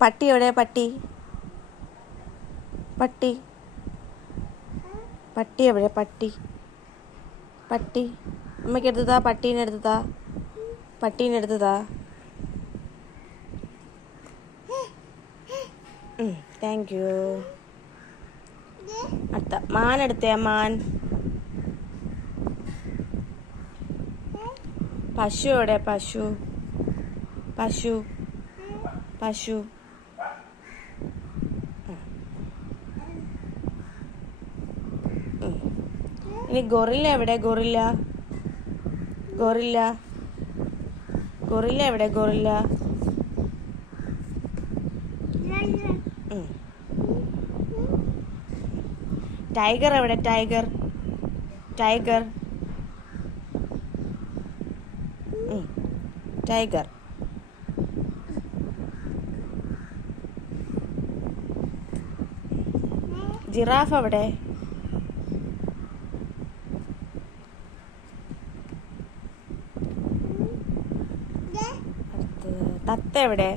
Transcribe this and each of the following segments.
പട്ടി എവിടെ? പട്ടി പട്ടി പട്ടി എവിടെ? പട്ടി പട്ടി അമ്മയ്ക്ക് എടുത്തതാ. പട്ടീനെ എടുത്തതാ. പട്ടീനെ എടുത്തതാ. Thank you. അടുത്ത മാൻ എടുത്തേ. മാൻ. പശു എവിടെ? പശു പശു പശു. ഇനി ഗൊറില്ല എവിടെ? ഗൊറില്ല ഗൊറില്ല ഗൊറില്ല എവിടെ? ഗൊറില്ല. ടൈഗർ എവിടെ? Tiger tiger tiger. ജിറാഫ് എവിടെ? തത്ത എവിടെ?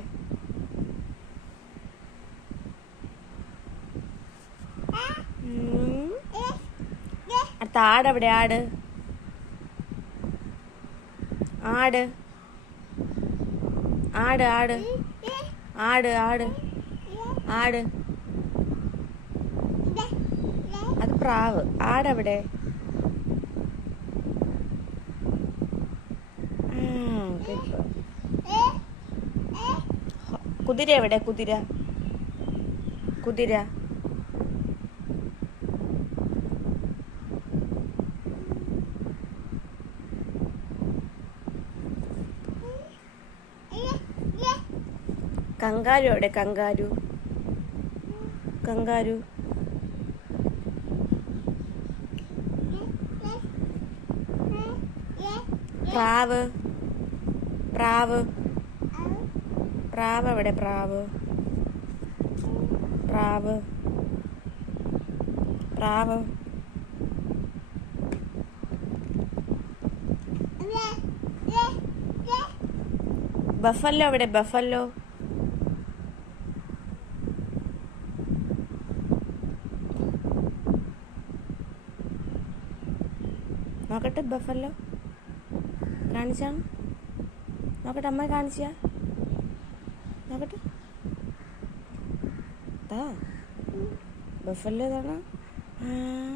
അടുത്ത ആടെവിടെ? ആട് ആട് ആട് ആട് ആട് ആട് ആട്. അത് പ്രാവ്. ആടെവിടെ? കുതിര എവിടെ? കുതിര കുതിര. കങ്കാരു എവിടെ? Kangaroo kangaroo. പ്രാവ് പ്രാവ് പ്രാവ് എവിടെ? പ്രാവ് പ്രാവ് പ്രാവ്. ബഫല്ലോ എവിടെ? ബഫല്ലോ നോക്കട്ടെ. ബഫല്ലോ കാണിച്ചാണ്. നോക്കട്ടെ. അമ്മ കാണിച്ചാ നോക്കട്ടെ. ബഫല്ലോ ഇതാണ്.